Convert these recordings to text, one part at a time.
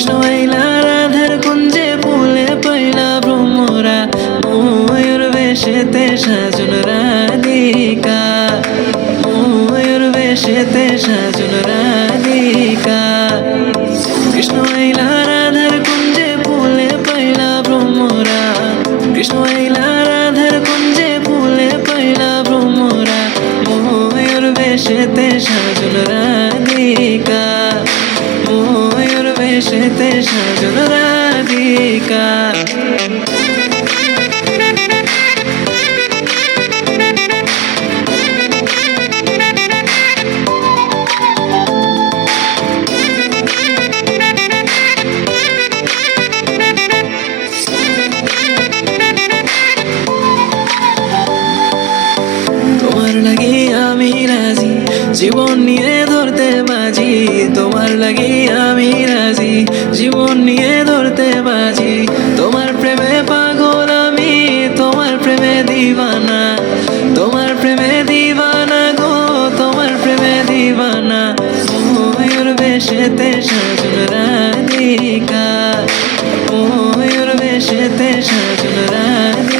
কৃষ্ণ আইলা, রাধার কুঞ্জে ফুলে পাইলা ব্রহ্মরা ময়ূর বেশেতে সাজুন রাধিকা ময়ূর বেশেতে সাজুন রাধিকা বেশেতে সাজন জীবন নিয়ে ধরতে বাজি, তোমার লাগে আমি রাজি। জীবন নিয়ে ধরতে বাজি, তোমার প্রেমে পাগল আমি, তোমার প্রেমে দিবানা। তোমার প্রেমে দিবানা গো, তোমার প্রেমে দিবানা। ময়ূর বেশেতে সাজন রাধিকা ময়ূর বেশেতে সাজন রাধিকা।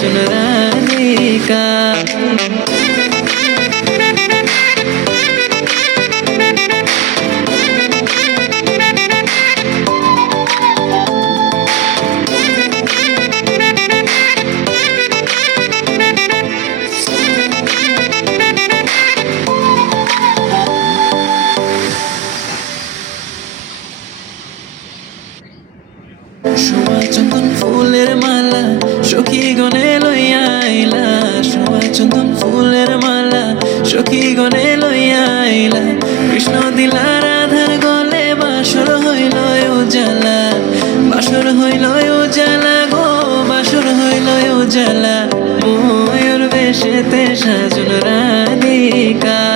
রাধিকা শোভা চন্দন ফুলের মালা সখী গনে লইয়া আইলা শোভা চন্দন ফুলের মালা। সখী গনে লইয়া আইলা, কৃষ্ণ দিলা, রাধার গলে বাসর হইল উজালা। বাসর হইল উজালা গো, বাসর হইল উজালা। ময়ূর বেশেতে সাজন রাধিকা।